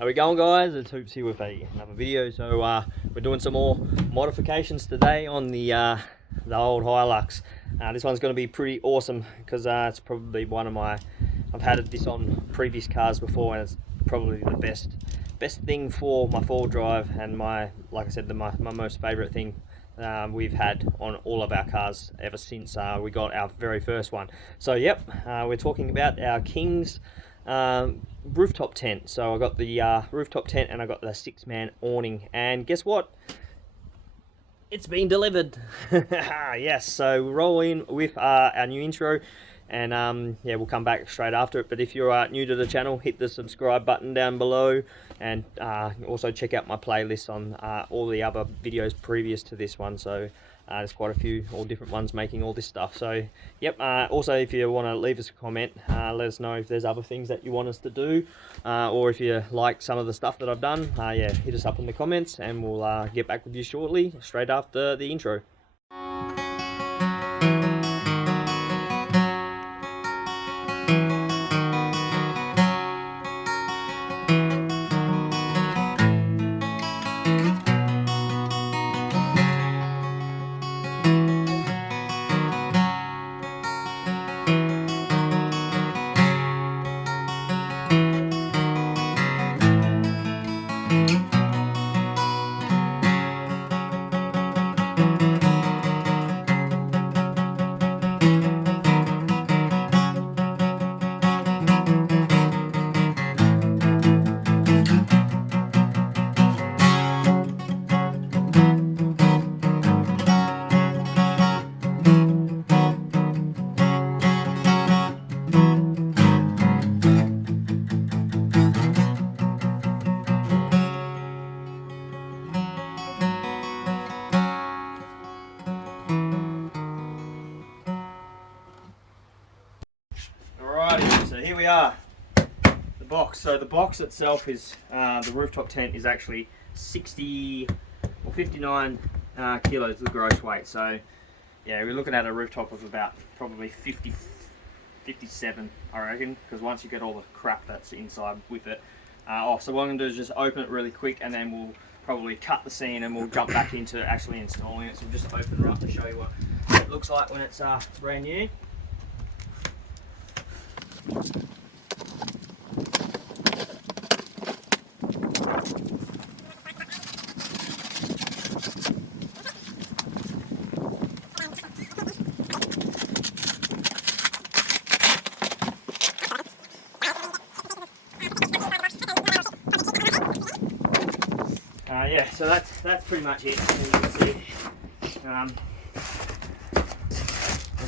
How we going, guys? It's Hoops here with another video. So we're doing some more modifications today on the old Hilux. This one's going to be pretty awesome because it's probably one of my, I've had this on previous cars before, and it's probably the best thing for my four-wheel drive, and like I said, my most favourite thing we've had on all of our cars ever since we got our very first one. So yep, we're talking about our King's rooftop tent. So I got the rooftop tent and I got the 6-man awning, and guess what, it's been delivered. Yes, so we'll roll in with our new intro, and yeah, we'll come back straight after it. But if you're new to the channel, hit the subscribe button down below, and also check out my playlist on all the other videos previous to this one. So there's quite a few, all different ones making all this stuff. So yep, also if you want to leave us a comment, let us know if there's other things that you want us to do, or if you like some of the stuff that I've done. Yeah, hit us up in the comments, and we'll get back with you shortly, straight after the intro. Alrighty, so here we are, the box. So the box itself is, the rooftop tent is actually 60 or 59 kilos, the gross weight. So yeah, we're looking at a rooftop of about probably 57, I reckon, because once you get all the crap that's inside with it off. So what I'm going to do is just open it really quick, and then we'll probably cut the scene and we'll jump back into actually installing it. So we'll just open it up to show you what it looks like when it's brand new. Yeah, so that's pretty much it. As you can see,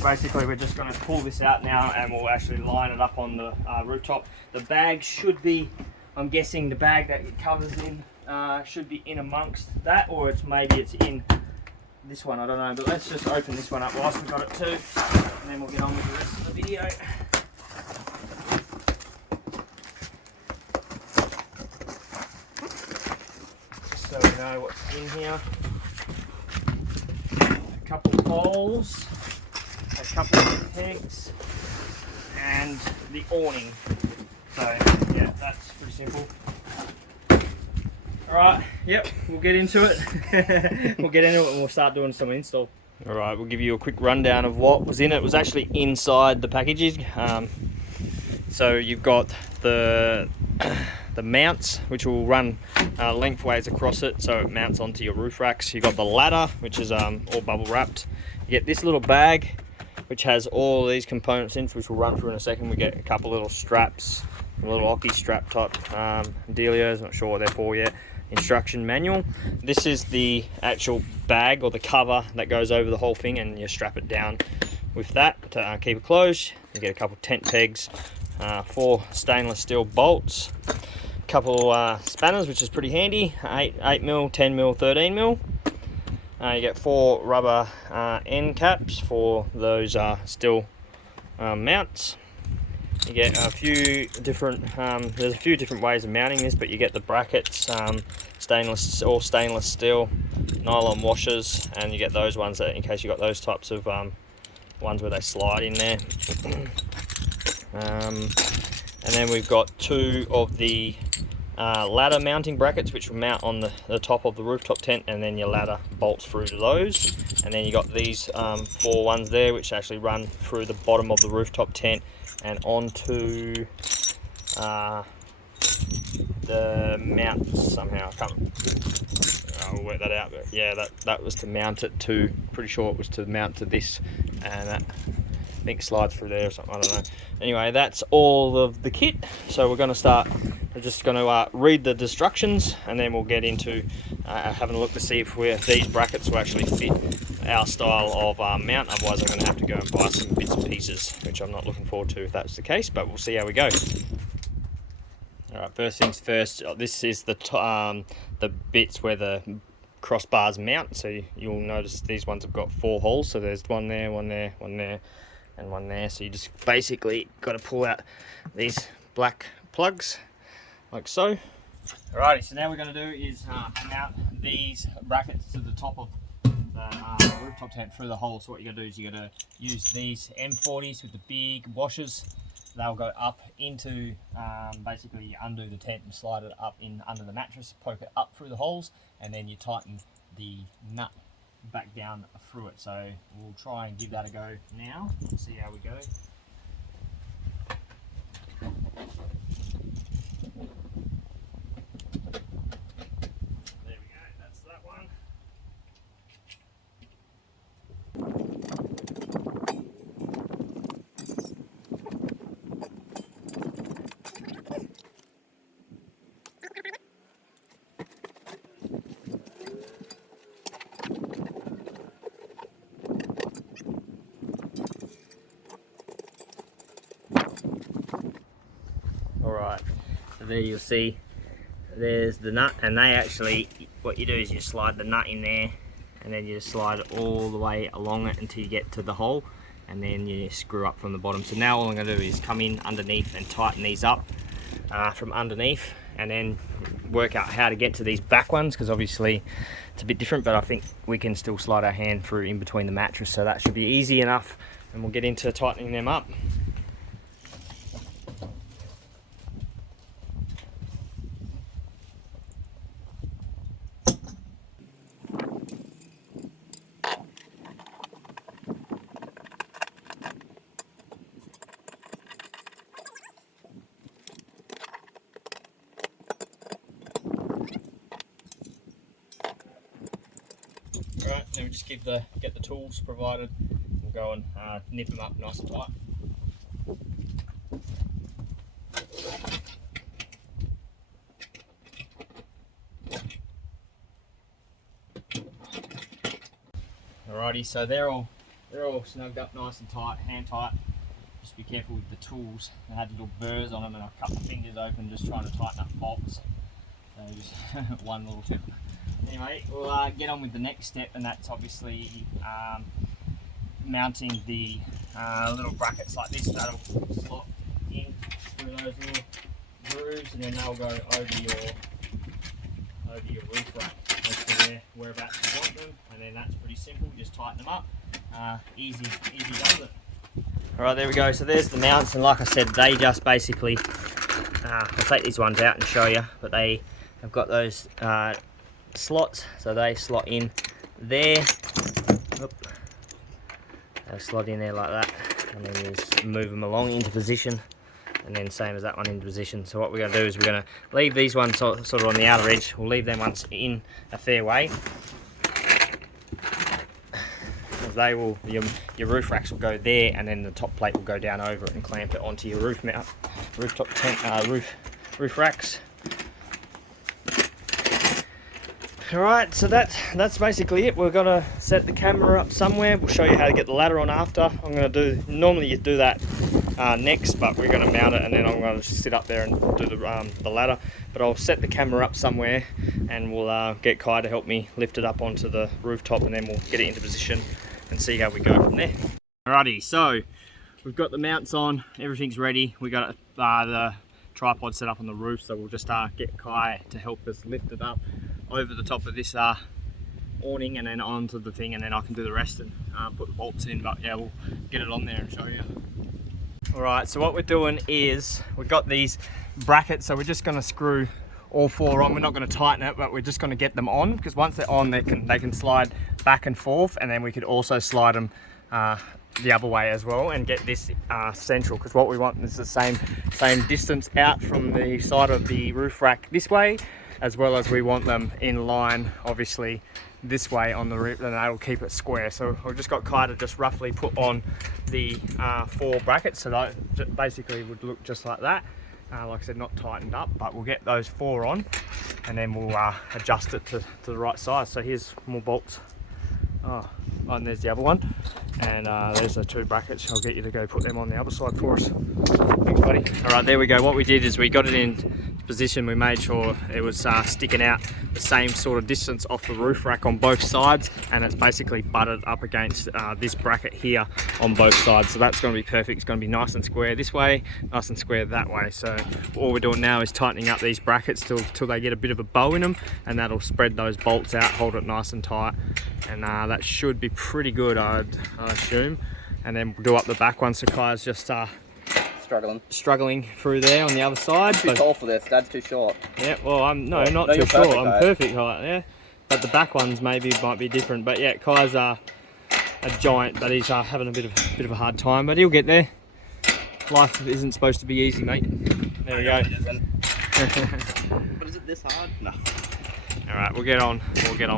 basically we're just going to pull this out now, and we'll actually line it up on the rooftop. The bag should be, I'm guessing the bag that it covers in should be in amongst that, or maybe it's in this one, I don't know. But let's just open this one up whilst we've got it too, and then we'll get on with the rest of the video. So we know what's in here. A couple of holes, a couple of pegs, and the awning. So yeah, that's pretty simple. Alright, yep, we'll get into it. We'll get into it and we'll start doing some install. Alright, we'll give you a quick rundown of what was in it. It was actually inside the packages. So you've got the mounts, which will run lengthways across it, so it mounts onto your roof racks. You've got the ladder, which is all bubble wrapped. You get this little bag, which has all these components in, which we'll run through in a second. We get a couple little straps, a little hockey strap type dealios, not sure what they're for yet. Instruction manual. This is the actual bag or the cover that goes over the whole thing, and you strap it down with that to keep it closed. You get a couple tent pegs, 4 stainless steel bolts, a couple spanners, which is pretty handy, 8mm, 10mm, 13mm. You get 4 rubber end caps for those steel mounts. You get a few different, there's a few different ways of mounting this, but you get the brackets, stainless steel, nylon washers, and you get those ones that, in case you got those types of ones where they slide in there. And then we've got 2 of the ladder mounting brackets, which will mount on the top of the rooftop tent, and then your ladder bolts through to those. And then you got these 4 ones there, which actually run through the bottom of the rooftop tent and onto the mount somehow. I'll work that out, but yeah, that was to mount it to, pretty sure it was to mount to this, and that I think slides through there or something, I don't know. Anyway, that's all of the kit. So we're just going to read the instructions, and then we'll get into having a look to see if these brackets will actually fit our style of mount. Otherwise I'm going to have to go and buy some bits and pieces, which I'm not looking forward to if that's the case, but we'll see how we go. Alright, first things first, this is the bits where the crossbars mount. So you'll notice these ones have got 4 holes, so there's one there, one there, one there, and one there. So you just basically got to pull out these black plugs like so. Alrighty, so now we're going to do is mount these brackets to the top of the rooftop tent through the hole. So what you got to do is you got to use these M40s with the big washers. They'll go up into, basically undo the tent and slide it up in under the mattress, poke it up through the holes, and then you tighten the nut back down through it. So we'll try and give that a go now and see how we go. There we go, that's that one. Alright, so there you'll see there's the nut, and they actually, what you do is you slide the nut in there, and then you just slide it all the way along it until you get to the hole, and then you screw up from the bottom. So now all I'm going to do is come in underneath and tighten these up from underneath, and then work out how to get to these back ones, because obviously it's a bit different, but I think we can still slide our hand through in between the mattress, so that should be easy enough, and we'll get into tightening them up. Right, then we just get the tools provided. We'll go and nip them up nice and tight. Alrighty, so they're all snugged up nice and tight, hand tight. Just be careful with the tools. They had little burrs on them, and I cut my fingers open just trying to tighten up bolts. So just one little tip. Anyway, we'll get on with the next step, and that's obviously mounting the little brackets like this. That'll slot in through those little grooves, and then they'll go over your roof rack as to whereabouts you want them. And then that's pretty simple. Just tighten them up. Easy does it. All right, there we go. So there's the mounts, and like I said, they just basically I'll take these ones out and show you, but they have got those slots, so they slot in there. Oop. They slot in there like that, and then you just move them along into position, and then same as that one into position. So what we're going to do is we're going to leave these ones sort of on the outer edge. We'll leave them ones in a fair way. They will, your roof racks will go there, and then the top plate will go down over it and clamp it onto your rooftop tent, roof racks. Alright, so that's basically it. We're going to set the camera up somewhere. We'll show you how to get the ladder on after. I'm going to do, normally you do that next, but we're going to mount it, and then I'm going to sit up there and do the ladder. But I'll set the camera up somewhere, and we'll get Kai to help me lift it up onto the rooftop, and then we'll get it into position and see how we go from there. Alrighty, so we've got the mounts on, everything's ready. We got the tripod set up on the roof, so we'll just get Kai to help us lift it up over the top of this awning and then onto the thing, and then I can do the rest and put the bolts in. But yeah, we'll get it on there and show you. Alright, so what we're doing is we've got these brackets, so we're just going to screw all 4 on. We're not going to tighten it, but we're just going to get them on, because once they're on, they can slide back and forth, and then we could also slide them the other way as well and get this central, because what we want is the same distance out from the side of the roof rack this way, as well as we want them in line obviously this way on the roof, and that'll keep it square. So I've just got Kai to just roughly put on the 4 brackets, so that basically would look just like that. Like I said, not tightened up, but we'll get those 4 on, and then we'll adjust it to the right size. So here's more bolts. Oh, and there's the other one, and there's the 2 brackets. I'll get you to go put them on the other side for us. Thanks, buddy. All right, there we go. What we did is we got it in position. We made sure it was sticking out the same sort of distance off the roof rack on both sides, and it's basically butted up against this bracket here on both sides. So that's going to be perfect. It's going to be nice and square this way, nice and square that way. So all we're doing now is tightening up these brackets till they get a bit of a bow in them, and that'll spread those bolts out, hold it nice and tight, and that should be pretty good, I assume. And then we'll do up the back one. So Kai's just struggling through there on the other side. Too tall for this. Dad's too short. Yeah, well, I'm not too short. I'm perfect height. Yeah, but the back ones might be different. But yeah, Kai's a giant, but he's having a bit of a hard time. But he'll get there. Life isn't supposed to be easy, mate. There we go. It isn't. But is it this hard? No. All right, we'll get on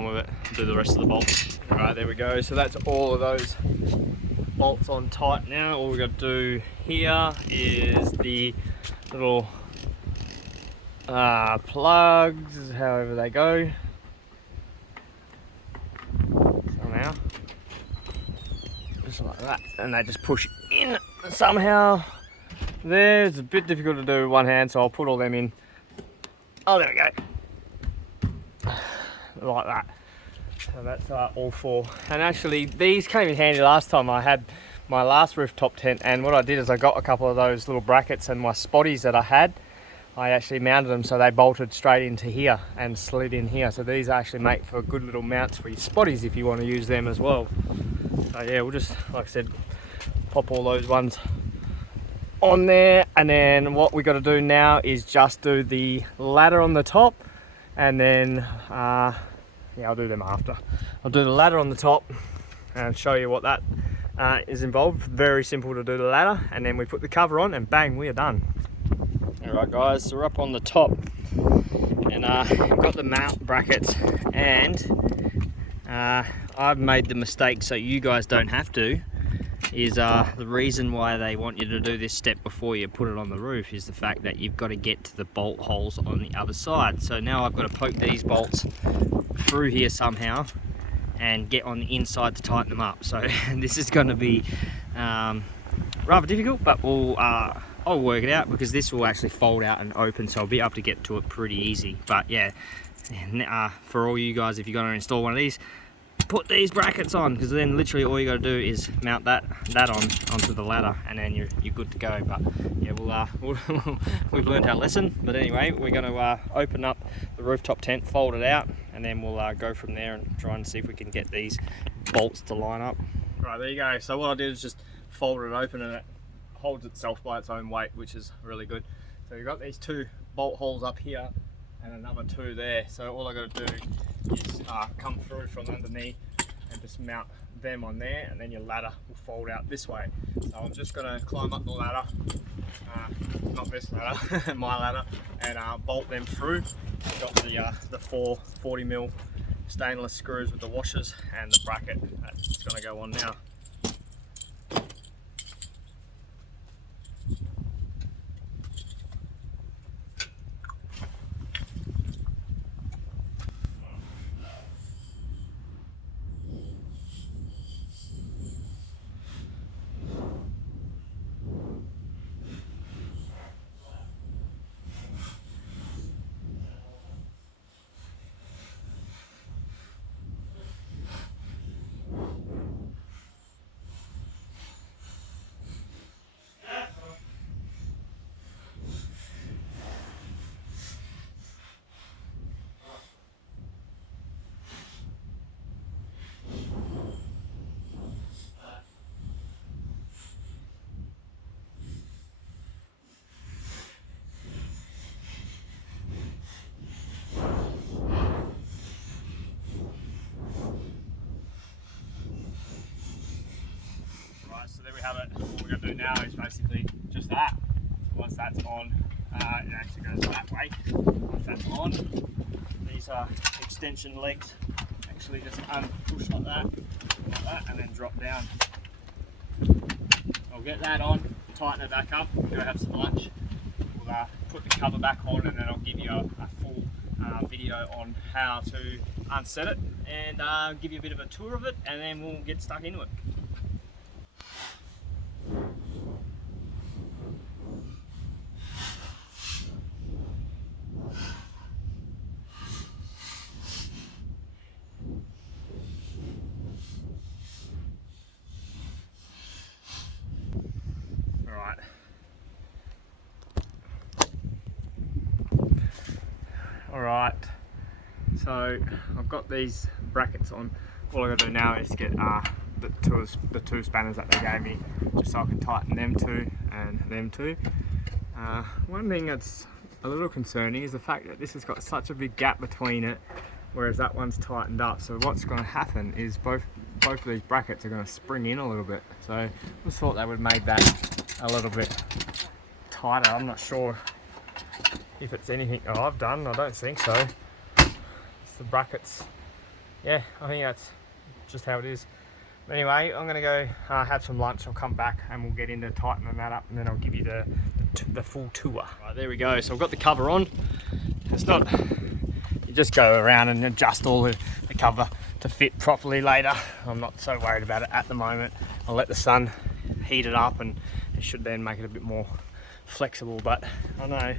with it. Do the rest of the bolts. All right, there we go. So that's all of those bolts on tight now. All we've got to do here is the little plugs, however they go. Somehow. Just like that. And they just push in somehow. There, it's a bit difficult to do with one hand, so I'll put all them in. Oh, there we go. Like that. So that's all 4. And actually, these came in handy last time I had my last rooftop tent, and what I did is I got a couple of those little brackets, and my spotties that I had, I actually mounted them so they bolted straight into here and slid in here. So these actually make for good little mounts for your spotties if you want to use them as well. So yeah, we'll just, like I said, pop all those ones on there, and then what we got to do now is just do the ladder on the top, and then yeah, I'll do them after. I'll do the ladder on the top and show you what that is involved. Very simple to do the ladder, and then we put the cover on and bang, we are done. Alright guys, so we're up on the top, and I've got the mount brackets, and I've made the mistake so you guys don't have to, is the reason why they want you to do this step before you put it on the roof is the fact that you've got to get to the bolt holes on the other side. So now I've got to poke these bolts through here somehow and get on the inside to tighten them up. So this is going to be rather difficult, but I'll work it out, because this will actually fold out and open, so I'll be able to get to it pretty easy. But yeah, for all you guys, if you're going to install one of these, put these brackets on, because then literally all you got to do is mount that onto the ladder, and then you're good to go. But yeah, we've learned our lesson. But anyway, we're going to open up the rooftop tent, fold it out, and then we'll go from there and try and see if we can get these bolts to line up. Right, there you go. So what I did is just fold it open, and it holds itself by its own weight, which is really good. So you've got these 2 bolt holes up here and another 2 there. So all I got to do is come through from underneath and just mount them on there, and then your ladder will fold out this way. So I'm just going to climb up the ladder, not this ladder, my ladder, and bolt them through. I've got the 4 40mm stainless screws with the washers and the bracket that's going to go on now. going to do now is basically just that. Once that's on, it actually goes that way. Once that's on, these are extension legs. Actually just push like that, and then drop down. I'll get that on, tighten it back up, go have some lunch. We'll put the cover back on, and then I'll give you a full video on how to unset it, and give you a bit of a tour of it, and then we'll get stuck into it. Alright, so I've got these brackets on. All I've got to do now is get the two spanners that they gave me, just so I can tighten them two and them two. One thing that's a little concerning is the fact that this has got such a big gap between it, whereas that one's tightened up. So what's going to happen is both of these brackets are going to spring in a little bit. So I just thought they would have made that a little bit tighter. I'm not sure if it's anything I've done. I don't think so. It's the brackets. Yeah, I think that's just how it is. But anyway, I'm going to go have some lunch. I'll come back and we'll get into tightening that up, and then I'll give you the full tour. Right, there we go. So I've got the cover on. It's not, you just go around and adjust all the cover to fit properly later. I'm not so worried about it at the moment. I'll let the sun heat it up, and it should then make it a bit more flexible. But I know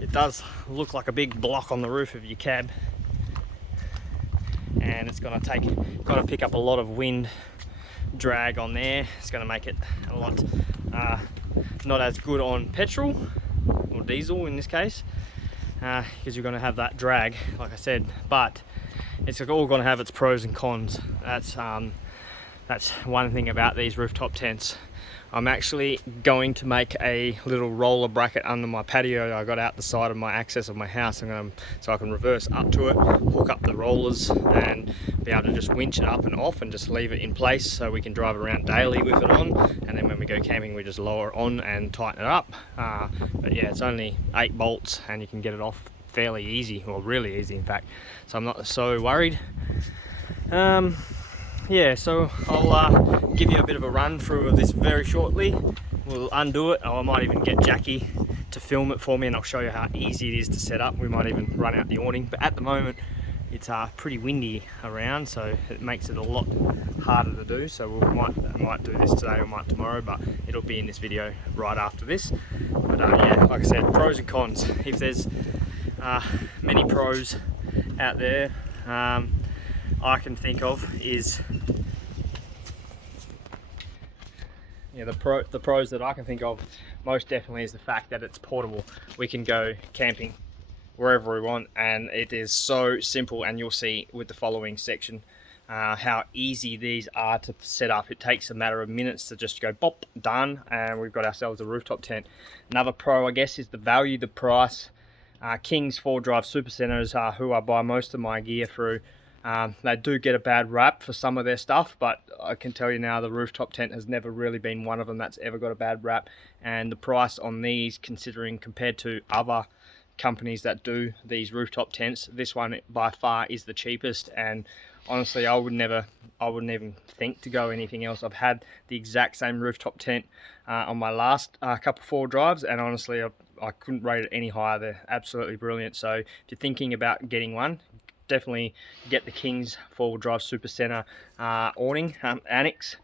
it does look like a big block on the roof of your cab, and it's going to pick up a lot of wind drag on there. It's going to make it a lot not as good on petrol or diesel in this case, because you're going to have that drag, like I said. But it's all going to have its pros and cons. That's one thing about these rooftop tents. I'm actually going to make a little roller bracket under my patio I got out the side of my access of my house, so I can reverse up to it, hook up the rollers, and be able to just winch it up and off and just leave it in place so we can drive around daily with it on, and then when we go camping we just lower it on and tighten it up. But yeah, it's only 8 bolts and you can get it off fairly easy, or really easy in fact, so I'm not so worried. Yeah, so I'll give you a bit of a run through of this very shortly. We'll undo it, or I might even get Jackie to film it for me, and I'll show you how easy it is to set up. We might even run out the awning, but at the moment it's pretty windy around, so it makes it a lot harder to do. So we might do this today or might tomorrow, but it'll be in this video right after this. But yeah, like I said, pros and cons. If there's many pros out there I can think of is, yeah, the pros that I can think of most definitely is the fact that it's portable. We can go camping wherever we want, and it is so simple, and you'll see with the following section how easy these are to set up. It takes a matter of minutes to just go bop, done, and we've got ourselves a rooftop tent. Another pro, I guess, is the value, the price. King's 4Wd Supercentres, who I buy most of my gear through, they do get a bad rap for some of their stuff, but I can tell you now the rooftop tent has never really been one of them that's ever got a bad rap. And the price on these, considering compared to other companies that do these rooftop tents, this one by far is the cheapest. And honestly, I wouldn't even think to go anything else. I've had the exact same rooftop tent on my last couple 4Wds, and honestly I couldn't rate it any higher. They're absolutely brilliant. So if you're thinking about getting one, definitely get the King's 4Wd Supercentre awning, annex.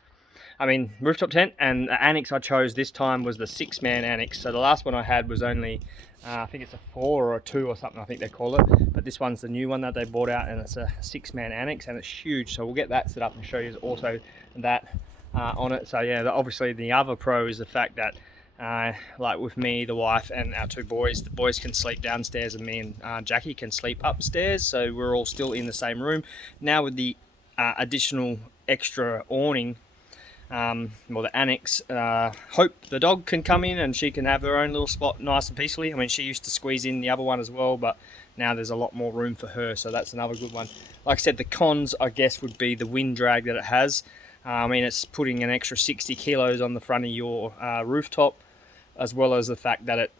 I mean rooftop tent, and the annex I chose this time was the 6-man annex. So the last one I had was only I think it's a 4 or a 2 or something, I think they call it, but this one's the new one that they bought out, and it's a 6-man annex, and it's huge. So we'll get that set up and show you also that on it. So yeah, obviously the other pro is the fact that like with me, the wife, and our 2 boys, the boys can sleep downstairs and me and Jackie can sleep upstairs, so we're all still in the same room. Now with the additional extra awning, well, the annex, Hope the dog can come in and she can have her own little spot nice and peacefully. I mean, she used to squeeze in the other one as well, but now there's a lot more room for her, so that's another good one. Like I said, the cons I guess would be the wind drag that it has. I mean, it's putting an extra 60 kilos on the front of your rooftop, as well as the fact that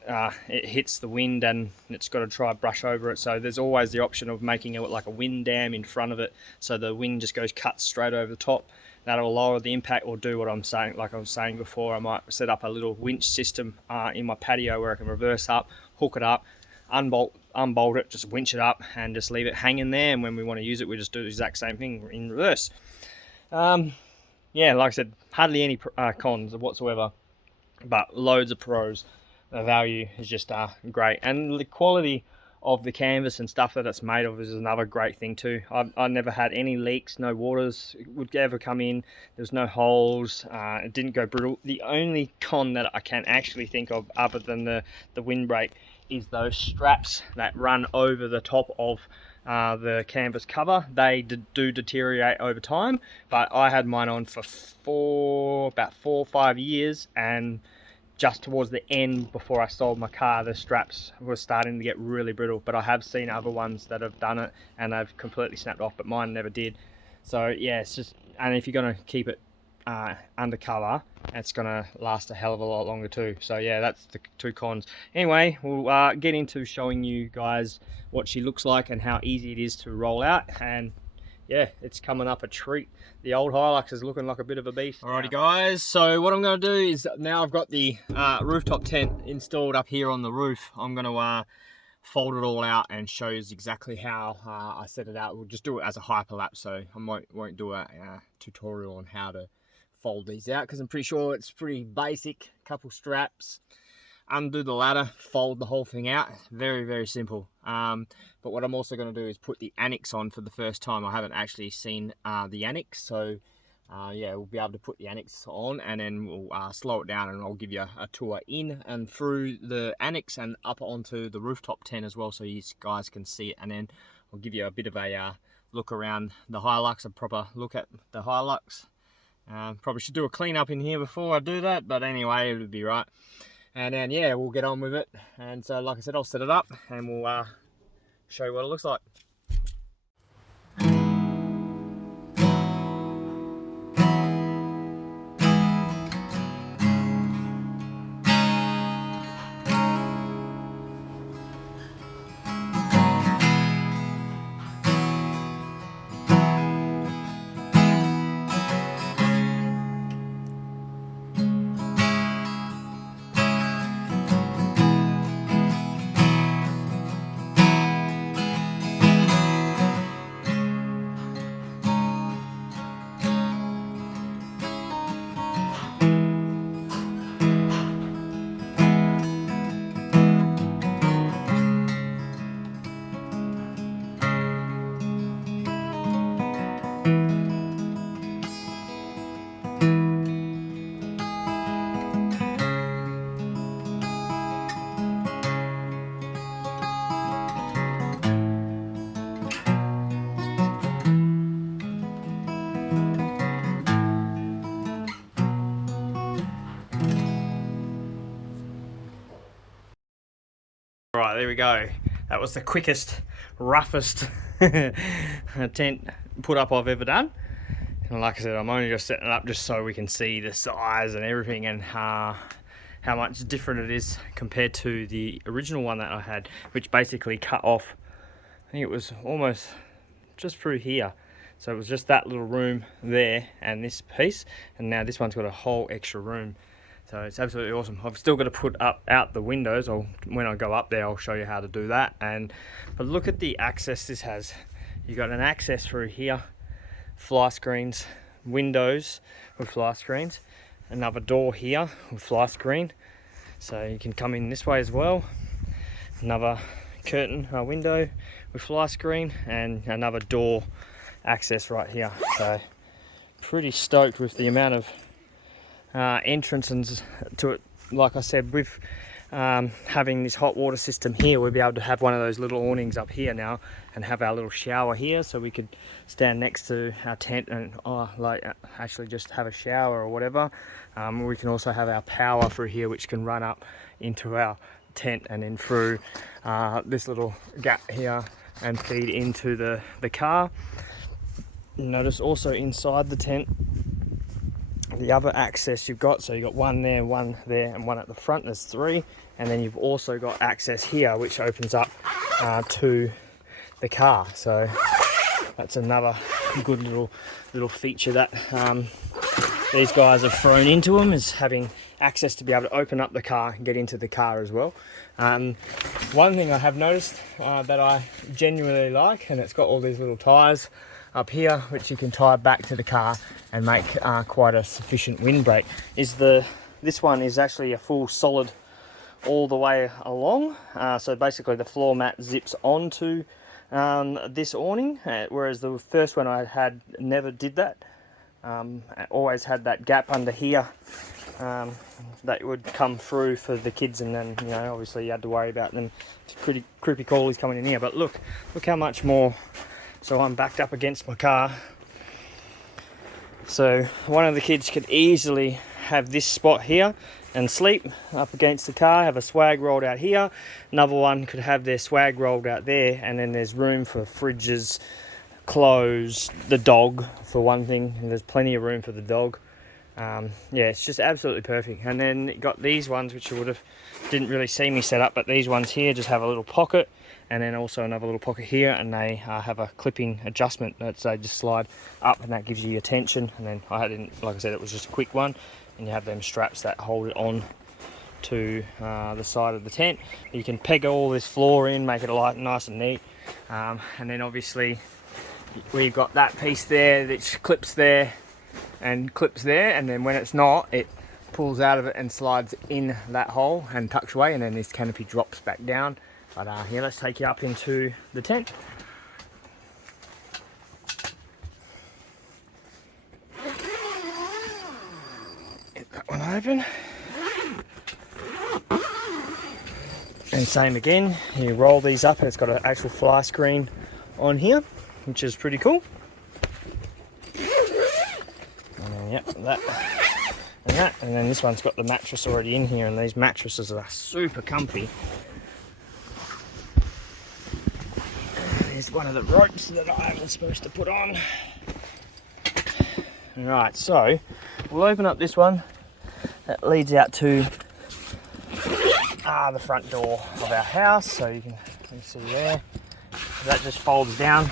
it hits the wind and it's got to try to brush over it. So there's always the option of making it like a wind dam in front of it, so the wind just cuts straight over the top. That'll lower the impact, or do what I'm saying, like I was saying before. I might set up a little winch system in my patio where I can reverse up, hook it up, unbolt it, just winch it up and just leave it hanging there, and when we want to use it we just do the exact same thing in reverse. Yeah, like I said, hardly any cons whatsoever, but loads of pros. The value is just great, and the quality of the canvas and stuff that it's made of is another great thing too. I never had any leaks, no waters would ever come in, there's no holes, it didn't go brittle. The only con that I can actually think of, other than the windbreak, is those straps that run over the top of the canvas cover. They do deteriorate over time, but I had mine on for about 4 or 5 years, and just towards the end before I sold my car, the straps were starting to get really brittle. But I have seen other ones that have done it and they've completely snapped off, but mine never did. So yeah, it's just, and if you're going to keep it undercover, it's going to last a hell of a lot longer too. So yeah, that's the 2 cons. Anyway, we'll get into showing you guys what she looks like and how easy it is to roll out. And yeah, it's coming up a treat. The old Hilux is looking like a bit of a beast. Alrighty guys, so what I'm going to do is, now I've got the rooftop tent installed up here on the roof, I'm going to fold it all out and show you exactly how I set it out. We'll just do it as a hyperlapse, so I won't do a tutorial on how to fold these out, because I'm pretty sure it's pretty basic. Couple straps, undo the ladder, fold the whole thing out. Very, very simple. But what I'm also going to do is put the awnings on for the first time. I haven't actually seen the awnings, so yeah, we'll be able to put the awnings on, and then we'll slow it down, and I'll give you a tour in and through the awnings and up onto the rooftop tent as well, so you guys can see it. And then I'll give you a bit of a look around the Hilux, a proper look at the Hilux. Probably should do a clean up in here before I do that, but anyway, it would be right. And then yeah, we'll get on with it. And so like I said, I'll set it up and we'll show you what it looks like. Right, there we go. That was the quickest, roughest tent put up I've ever done. And like I said, I'm only just setting it up just so we can see the size and everything, and how much different it is compared to the original one that I had, which basically cut off, I think it was almost just through here. So it was just that little room there and this piece, and now this one's got a whole extra room. So it's absolutely awesome. I've still got to put out the windows, or when I go up there I'll show you how to do that. But look at the access this has. You've got an access through here, fly screens, windows with fly screens, another door here with fly screen, so you can come in this way as well, another curtain window with fly screen, and another door access right here. So pretty stoked with the amount of entrances to it. Like I said, with having this hot water system here, we'll be able to have one of those little awnings up here now and have our little shower here, so we could stand next to our tent and actually just have a shower or whatever. We can also have our power through here, which can run up into our tent and then through this little gap here and feed into the car. Notice also inside the tent the other access you've got, so you've got one there, and one at the front. There's 3, and then you've also got access here, which opens up to the car. So that's another good little feature that these guys have thrown into them, is having access to be able to open up the car and get into the car as well. One thing I have noticed that I genuinely like, and it's got all these little tyres up here which you can tie back to the car and make quite a sufficient windbreak, is this one is actually a full solid all the way along. So basically the floor mat zips onto this awning, whereas the first one I had never did that. I always had that gap under here that would come through for the kids, and then, you know, obviously you had to worry about them pretty creepy crawlies coming in here. But look how much more. So I'm backed up against my car, so one of the kids could easily have this spot here and sleep up against the car, have a swag rolled out here. Another one could have their swag rolled out there, and then there's room for fridges, clothes, the dog for one thing, and there's plenty of room for the dog. Yeah, it's just absolutely perfect. And then you got these ones, which you didn't really see me set up, but these ones here just have a little pocket, and then also another little pocket here, and they have a clipping adjustment that they just slide up, and that gives you your tension. And then like I said, it was just a quick one, and you have them straps that hold it on to the side of the tent. You can peg all this floor in, make it nice and neat, and then obviously we've got that piece there which clips there and clips there, and then when it's not, it pulls out of it and slides in that hole and tucks away, and then this canopy drops back down. But here, let's take you up into the tent. Get that one open. And same again, you roll these up, and it's got an actual fly screen on here, which is pretty cool. And then, yep, that and that, and then this one's got the mattress already in here, and these mattresses are super comfy. There's one of the ropes that I was supposed to put on. Right, so we'll open up this one that leads out to the front door of our house. So you can see there, that just folds down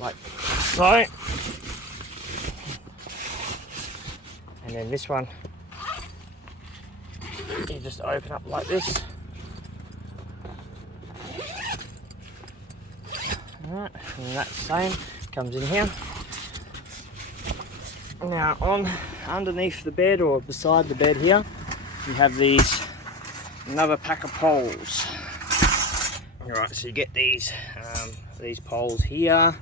like so. And then this one, you just open up like this. Alright, and that same comes in here. Now underneath the bed, or beside the bed here, you have another pack of poles. Alright, so you get these poles here.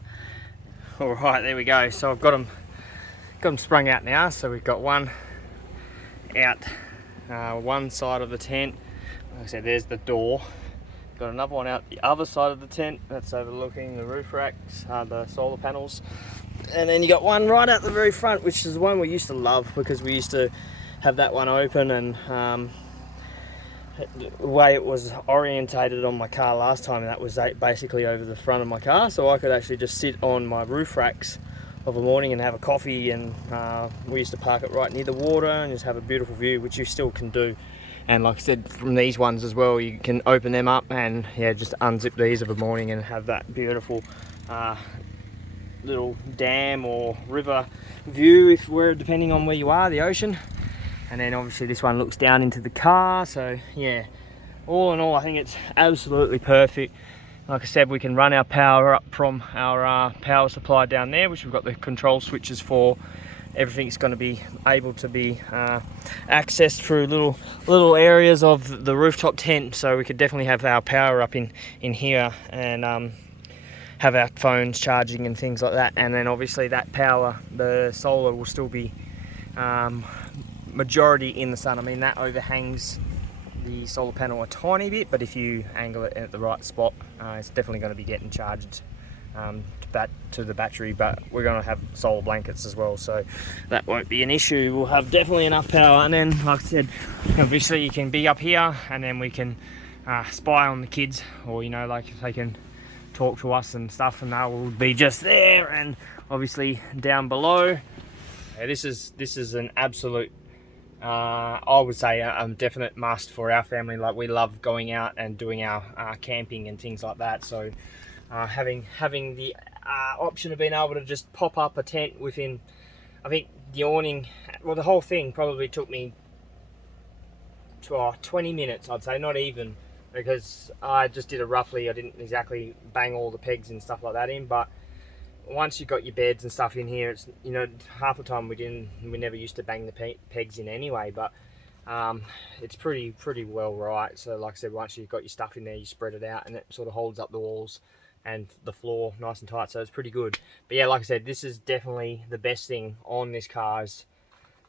Alright, there we go. So I've got them sprung out now. So we've got one out one side of the tent. Like I said, there's the door. Got another one out the other side of the tent that's overlooking the roof racks, the solar panels. And then you got one right out the very front, which is the one we used to love, because we used to have that one open, and the way it was orientated on my car last time, that was basically over the front of my car, so I could actually just sit on my roof racks of a morning and have a coffee, and we used to park it right near the water and just have a beautiful view, which you still can do. And like I said, from these ones as well, you can open them up and just unzip these of a morning and have that beautiful little dam or river view, depending on where you are, the ocean. And then obviously this one looks down into the car. So yeah, all in all, I think it's absolutely perfect. Like I said, we can run our power up from our power supply down there, which we've got the control switches for. Everything's going to be able to be accessed through little areas of the rooftop tent, so we could definitely have our power up in here, and have our phones charging and things like that. And then obviously that power, the solar, will still be majority in the sun. I mean, that overhangs the solar panel a tiny bit, but if you angle it at the right spot, it's definitely going to be getting charged to the battery. But we're going to have solar blankets as well, so that won't be an issue. We'll have definitely enough power. And then, like I said, obviously you can be up here, and then we can spy on the kids, or like if they can talk to us and stuff, and they will be just there. And obviously down below Yeah, this is an absolute, I would say a definite must for our family. Like, we love going out and doing our camping and things like that. So having the option of being able to just pop up a tent within, I think the awning, well, the whole thing probably took me to 20 minutes, I'd say, not even, because I just did it roughly. I didn't exactly bang all the pegs and stuff like that in, but once you got your beds and stuff in here, it's, you know, half the time we never used to bang the pegs in anyway, but it's pretty well right. So like I said, once you've got your stuff in there, you spread it out and it sort of holds up the walls and the floor nice and tight, so it's pretty good. But yeah, like I said, this is definitely the best thing on this car, is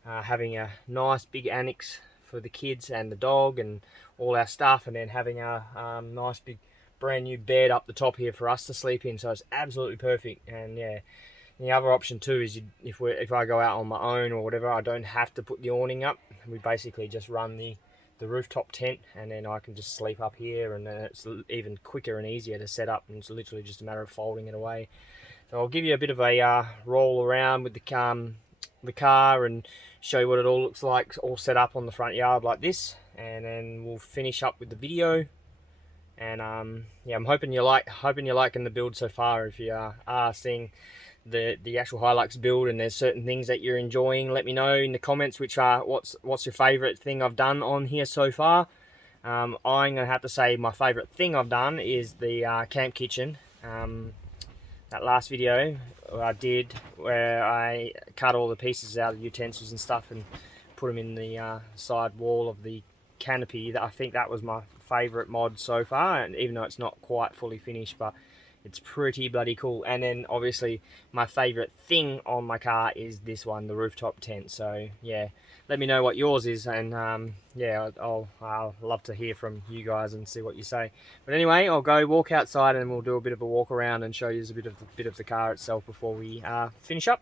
having a nice big annex for the kids and the dog and all our stuff, and then having a nice big brand new bed up the top here for us to sleep in. So it's absolutely perfect. And yeah, the other option too is if I go out on my own or whatever, I don't have to put the awning up. We basically just run the rooftop tent, and then I can just sleep up here, and then it's even quicker and easier to set up, and it's literally just a matter of folding it away. So I'll give you a bit of a roll around with the car and show you what it all looks like, all set up on the front yard like this, and then we'll finish up with the video. And yeah, I'm hoping you're liking the build so far. If you are seeing the actual Hilux build and there's certain things that you're enjoying, let me know in the comments which are what's your favorite thing I've done on here so far. I'm gonna have to say my favorite thing I've done is the camp kitchen. That last video I did where I cut all the pieces out of the utensils and stuff and put them in the side wall of the canopy. I think that was my favorite mod so far, and even though it's not quite fully finished, but it's pretty bloody cool. And then obviously my favorite thing on my car is this one, the rooftop tent. So yeah, let me know what yours is, and yeah, I'll love to hear from you guys and see what you say. But anyway, I'll go walk outside and we'll do a bit of a walk around and show you a bit of the car itself before we finish up.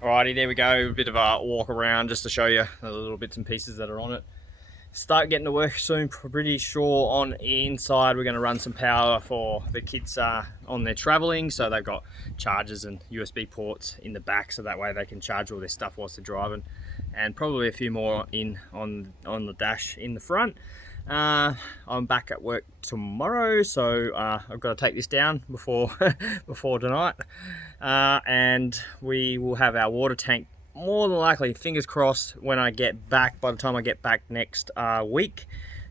Alrighty, there we go, a bit of a walk around just to show you the little bits and pieces that are on it. Start getting to work soon, pretty sure on inside we're going to run some power for the kids on their travelling, so they've got chargers and USB ports in the back, so that way they can charge all their stuff whilst they're driving, and probably a few more in on the dash in the front. I'm back at work tomorrow, so I've got to take this down before tonight, and we will have our water tank more than likely, fingers crossed, when I get back, by the time I get back next week,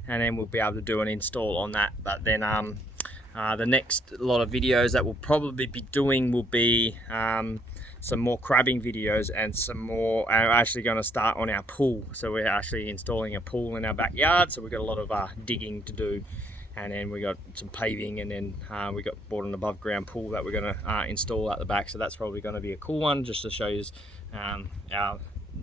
and then we'll be able to do an install on that. But then the next lot of videos that we'll probably be doing will be some more crabbing videos, and some more are actually going to start on our pool. So we're actually installing a pool in our backyard, so we've got a lot of digging to do, and then we got some paving, and then we bought an above ground pool that we're going to install at the back. So that's probably going to be a cool one, just to show you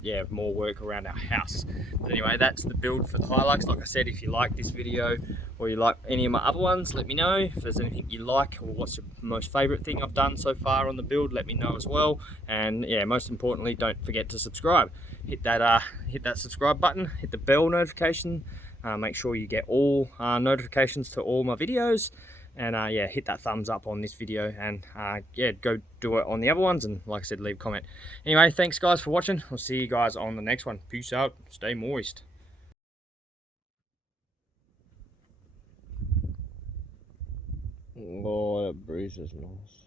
yeah, more work around our house. But anyway, that's the build for the Hilux. Like I said, if you like this video or you like any of my other ones, let me know. If there's anything you like or what's your most favorite thing I've done so far on the build, let me know as well. And yeah, most importantly, don't forget to subscribe. Hit that subscribe button, hit the bell notification. Make sure you get all notifications to all my videos, and yeah, hit that thumbs up on this video, and yeah, go do it on the other ones, and like I said, leave a comment. Anyway, thanks guys for watching. I'll see you guys on the next one. Peace out, stay moist. Oh, that breeze is nice.